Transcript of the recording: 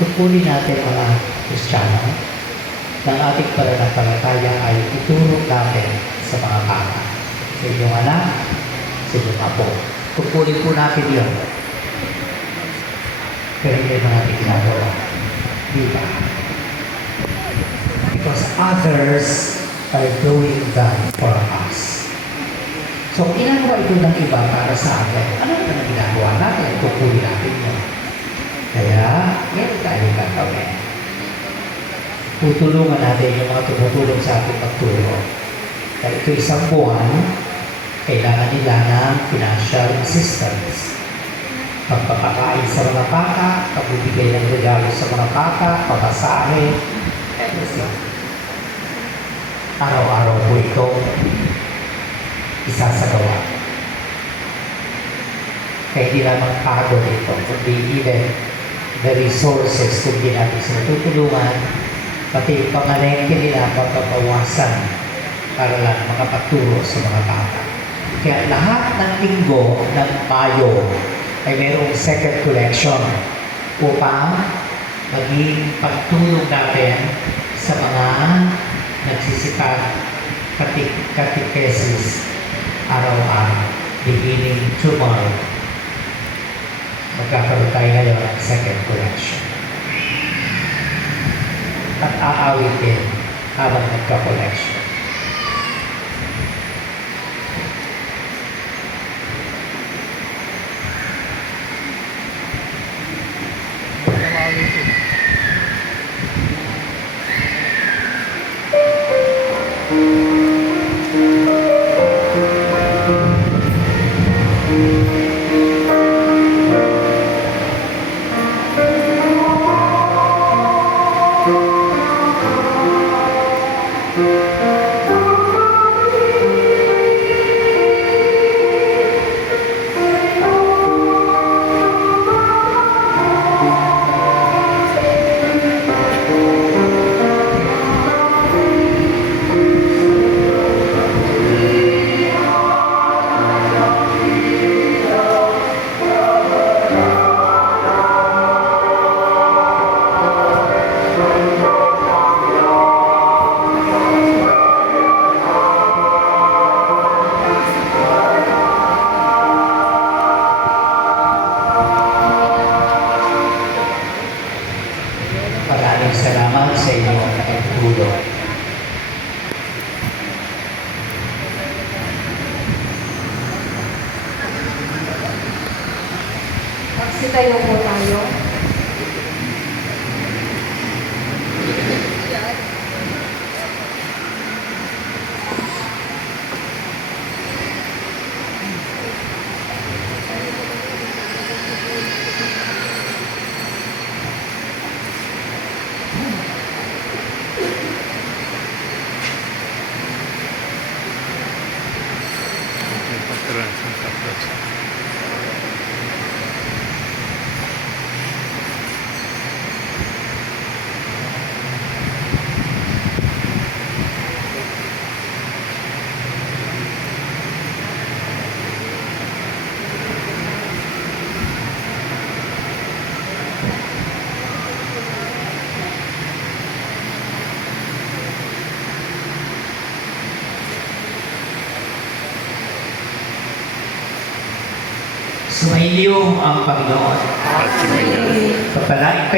Tungkulin natin mga Kristiyano ng ating pananampalataya ay ituro natin sa mga bata, sa inyong anak, sa inyong apo. Tungkulin po natin yun. Pero hindi naman natin ginagawa. Di ba? Because others are doing that for us. So, ginagawa ito ng iba para sa atin. Ano naman ang ginagawa natin? Tungkulin natin yun. Kaya, meron tayo gagawin. Tutulungan natin yung mga tumutulong sa ating pagturo. Kaya ito isang buwan, kailangan nila ng financial assistance. Pagpapakain sa mga bata, pagbibigay ng regalo sa mga bata, papasahe, everything. Araw-araw po ito isasagawa. Kaya hindi lamang pagod ito, kundi even the resources kung hindi natin sila tutulungan, pati yung pangalengke nila papapawasan para lang makapaturo sa mga bata. Kaya lahat ng linggo ng Mayo ay mayroong second collection upang maging pagtulong natin sa mga nagsisikap catechesis araw-araw, beginning tomorrow. Magkakaroon tayo ngayon ng second collection. At aawitin habang nagka-collection. Maraming salamat sa inyong pagtulong. Magsitayo po tayo. Sumainyo ang Panginoon. Pagpalain kayo.